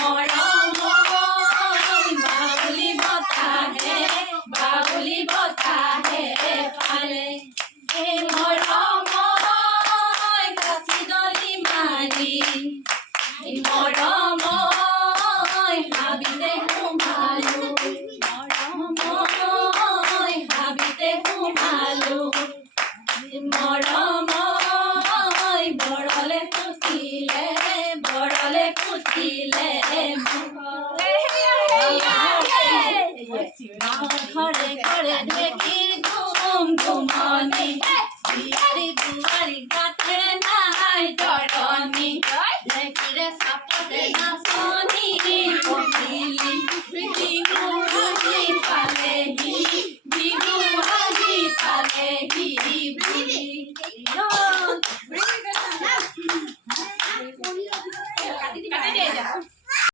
মৰম বাউলি বতাহে পালে এই মৰম কাচিডলি মাৰি মৰম হাবিতে সোমালো হাবিতে সোমালো মৰম বৰলে পুতিলে ঘৰে ঘৰে ঢেঁকীৰ ধুম ধুমনি বিয়াৰি দুৱাৰি গাতে নাই তৰণি ঢেঁকীৰে চাপতে নাচনি পখিলি বিহু আহি পালেহি